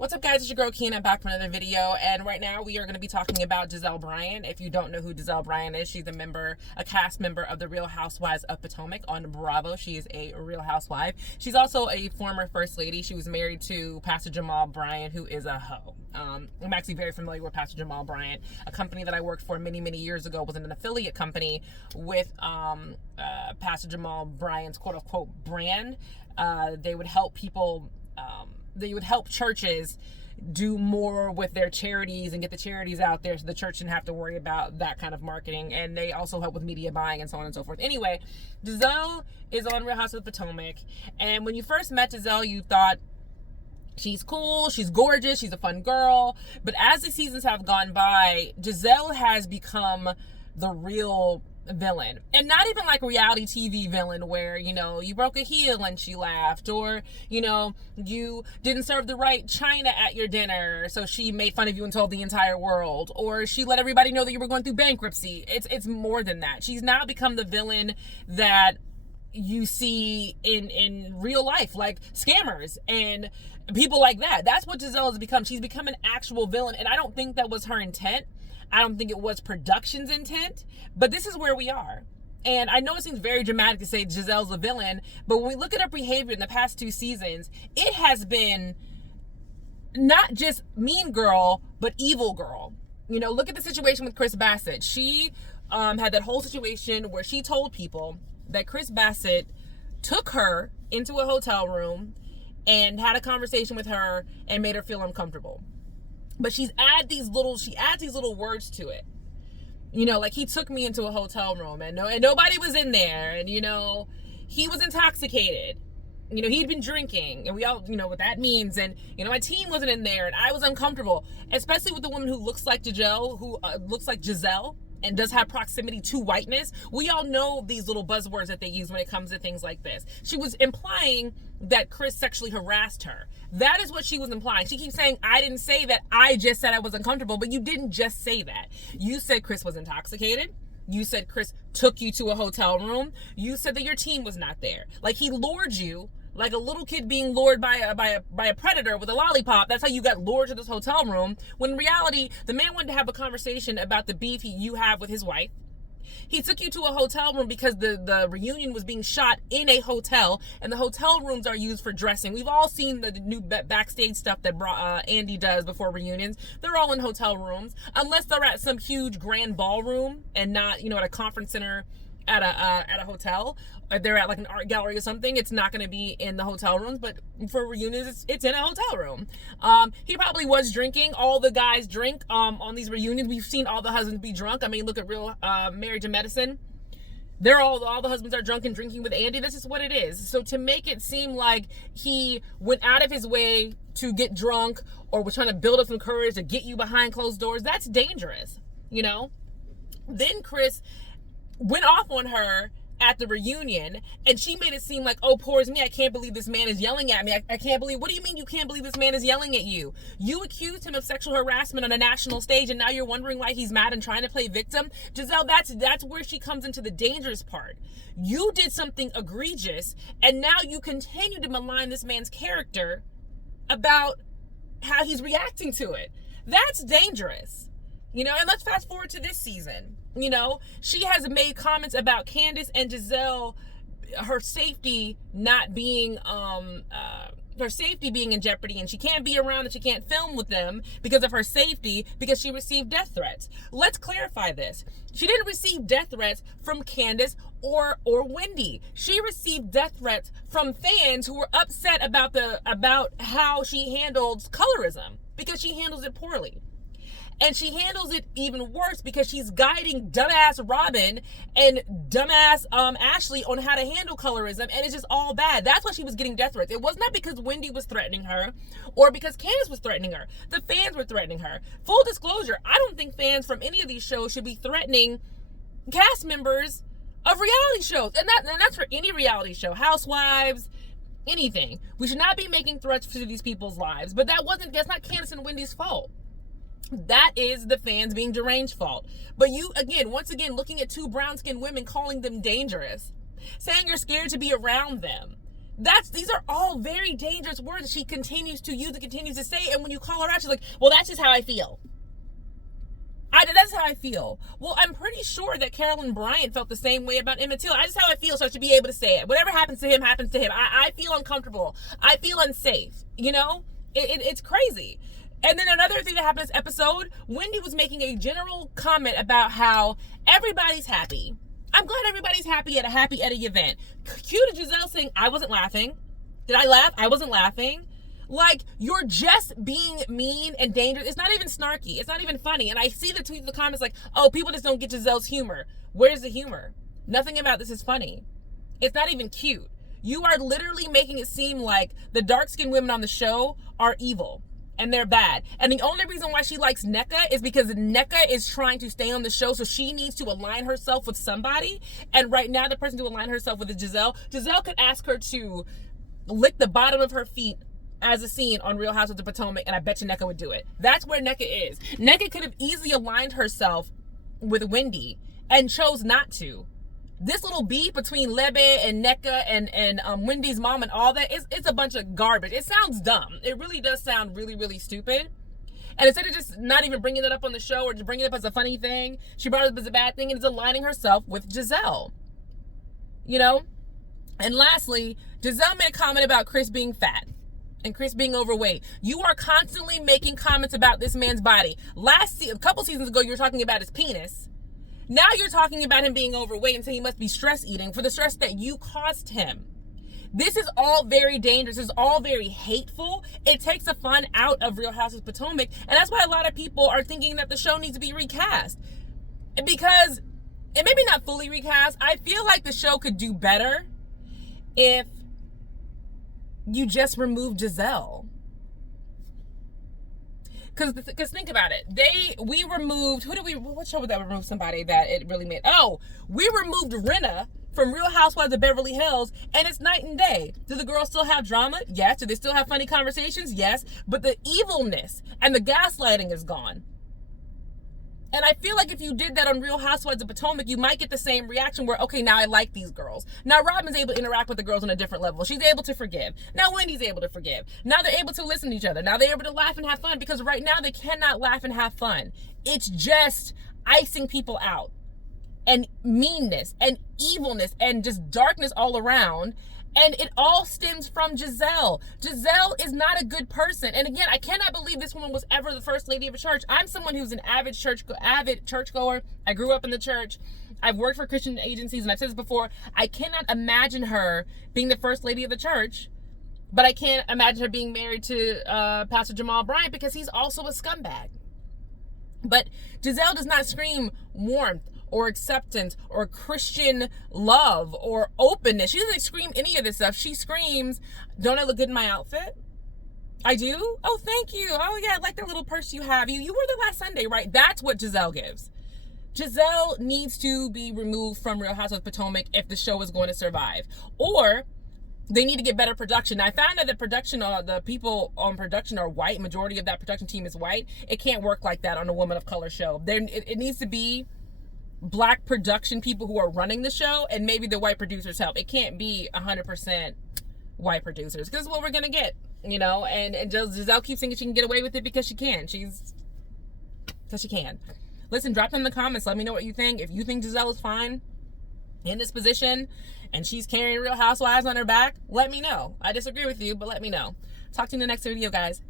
What's up, guys? It's your girl Keena back for another video, and right now we are going to be talking about Gizelle Bryant. If you don't know who Gizelle Bryant is, she's a cast member of the Real Housewives of Potomac on Bravo. She is a Real Housewife. She's also a former First Lady. She was married to Pastor Jamal Bryant, who is a hoe. I'm actually very familiar with Pastor Jamal Bryant. A company that I worked for many years ago was an affiliate company with Pastor Jamal Bryant's quote-unquote brand. They would help people... They would help churches do more with their charities and get the charities out there so the church didn't have to worry about that kind of marketing. And they also help with media buying and so on and so forth. Anyway, Gizelle is on Real House of Potomac. And when you first met Gizelle, you thought, she's cool, she's gorgeous, she's a fun girl. But as the seasons have gone by, Gizelle has become the real villain. And not even like reality TV villain where, you know, you broke a heel and she laughed, or, you know, you didn't serve the right china at your dinner, so she made fun of you and told the entire world, or she let everybody know that you were going through bankruptcy. It's more than that. She's now become the villain that you see in real life, like scammers and people like that. That's what Gizelle has become. She's become an actual villain, and I don't think that was her intent. I don't think it was production's intent, but this is where we are. And I know it seems very dramatic to say Gizelle's a villain, but when we look at her behavior in the past 2 seasons, it has been not just mean girl, but evil girl. You know, look at the situation with Chris Bassett. She had that whole situation where she told people that Chris Bassett took her into a hotel room and had a conversation with her and made her feel uncomfortable. But she adds these little words to it. You know, like, he took me into a hotel room and nobody was in there, and, you know, he was intoxicated. You know, he'd been drinking, and we all, you know what that means. And, you know, my team wasn't in there, and I was uncomfortable, especially with the woman who looks like Gizelle, and does have proximity to whiteness. We all know these little buzzwords that they use when it comes to things like this. She was implying that Chris sexually harassed her. That is what she was implying. She keeps saying, I didn't say that, I just said I was uncomfortable. But you didn't just say that. You said Chris was intoxicated. You said Chris took you to a hotel room. You said that your team was not there. Like, he lured you, like a little kid being lured by a predator with a lollipop. That's how you got lured to this hotel room. When in reality, the man wanted to have a conversation about the beef you have with his wife. He took you to a hotel room because the reunion was being shot in a hotel, and the hotel rooms are used for dressing. We've all seen the new backstage stuff that Andy does before reunions. They're all in hotel rooms, unless they're at some huge grand ballroom and not, you know, at a conference center at a hotel. Or they're at like an art gallery or something. It's not going to be in the hotel rooms, but for reunions, it's in a hotel room. He probably was drinking. All the guys drink on these reunions. We've seen all the husbands be drunk. I mean, look at Real Married to Medicine. All the husbands are drunk and drinking with Andy. This is what it is. So to make it seem like he went out of his way to get drunk or was trying to build up some courage to get you behind closed doors, that's dangerous, you know? Then Chris went off on her at the reunion, and she made it seem like, oh, poor is me, I can't believe this man is yelling at me. I can't believe, what do you mean you can't believe this man is yelling at you? You accused him of sexual harassment on a national stage, and now you're wondering why he's mad and trying to play victim? Gizelle, that's where she comes into the dangerous part. You did something egregious, and now you continue to malign this man's character about how he's reacting to it. That's dangerous. You know, and let's fast forward to this season. You know, she has made comments about Candace and Gizelle, her safety not being, her safety being in jeopardy, and she can't be around and she can't film with them because of her safety, because she received death threats. Let's clarify this. She didn't receive death threats from Candace or Wendy. She received death threats from fans who were upset about how she handles colorism, because she handles it poorly. And she handles it even worse because she's guiding dumbass Robin and dumbass Ashley on how to handle colorism, and it's just all bad. That's why she was getting death threats. It was not because Wendy was threatening her or because Candace was threatening her. The fans were threatening her. Full disclosure, I don't think fans from any of these shows should be threatening cast members of reality shows. And that's for any reality show. Housewives, anything. We should not be making threats to these people's lives. But that's not Candace and Wendy's fault. That is the fans being deranged fault. But you, once again, looking at 2 brown-skinned women, calling them dangerous, saying you're scared to be around them. These are all very dangerous words she continues to use and continues to say. And when you call her out, she's like, well, that's just how I feel. That's how I feel. Well, I'm pretty sure that Carolyn Bryant felt the same way about Emmett Till. That's just how I feel, so I should be able to say it. Whatever happens to him, happens to him. I feel uncomfortable. I feel unsafe. You know? It's crazy. And then another thing that happened this episode, Wendy was making a general comment about how everybody's happy. I'm glad everybody's happy at a happy Eddie event. Cue to Gizelle saying, I wasn't laughing. Did I laugh? I wasn't laughing. Like, you're just being mean and dangerous. It's not even snarky. It's not even funny. And I see the tweets, the comments like, oh, people just don't get Gizelle's humor. Where's the humor? Nothing about this is funny. It's not even cute. You are literally making it seem like the dark-skinned women on the show are evil and they're bad. And the only reason why she likes Nneka is because Nneka is trying to stay on the show, so she needs to align herself with somebody. And right now, the person to align herself with is Gizelle. Gizelle could ask her to lick the bottom of her feet as a scene on Real Housewives of Potomac, and I bet you Nneka would do it. That's where Nneka is. Nneka could have easily aligned herself with Wendy and chose not to. This little beef between Lebe and Nneka and Wendy's mom and all that, it's a bunch of garbage. It sounds dumb. It really does sound really, really stupid. And instead of just not even bringing it up on the show or just bringing it up as a funny thing, she brought it up as a bad thing and is aligning herself with Gizelle. You know? And lastly, Gizelle made a comment about Chris being fat and Chris being overweight. You are constantly making comments about this man's body. A couple seasons ago, you were talking about his penis. Now you're talking about him being overweight and saying he must be stress eating for the stress that you caused him. This is all very dangerous. It's all very hateful. It takes the fun out of Real Housewives of Potomac. And that's why a lot of people are thinking that the show needs to be recast. Because, and maybe not fully recast, I feel like the show could do better if you just remove Gizelle. Because think about it. We removed, what show would that remove somebody that it really made? Oh, we removed Rinna from Real Housewives of Beverly Hills, and it's night and day. Do the girls still have drama? Yes. Do they still have funny conversations? Yes. But the evilness and the gaslighting is gone. And I feel like if you did that on Real Housewives of Potomac, you might get the same reaction where, okay, now I like these girls. Now Robin's able to interact with the girls on a different level. She's able to forgive. Now Wendy's able to forgive. Now they're able to listen to each other. Now they're able to laugh and have fun, because right now they cannot laugh and have fun. It's just icing people out and meanness and evilness and just darkness all around. And it all stems from Gizelle. Gizelle is not a good person. And again, I cannot believe this woman was ever the first lady of a church. I'm someone who's an avid churchgoer. I grew up in the church. I've worked for Christian agencies, and I've said this before. I cannot imagine her being the first lady of the church, but I can't imagine her being married to Pastor Jamal Bryant, because he's also a scumbag. But Gizelle does not scream warmth or acceptance or Christian love or openness. She doesn't scream any of this stuff. She screams, don't I look good in my outfit? I do? Oh, thank you. Oh yeah, I like that little purse you have. You wore that last Sunday, right? That's what Gizelle gives. Giselle needs to be removed from Real Housewives of Potomac if the show is going to survive. Or they need to get better production. I found out that the people on production are white. Majority of that production team is white. It can't work like that on a woman of color show. It needs to be Black production people who are running the show, and maybe the white producers help. It can't be 100% white producers, because it's what we're going to get, you know. And Gizelle keeps thinking she can get away with it because she can. Because she can. Listen, drop in the comments. Let me know what you think. If you think Gizelle is fine in this position and she's carrying Real Housewives on her back, let me know. I disagree with you, but let me know. Talk to you in the next video, guys.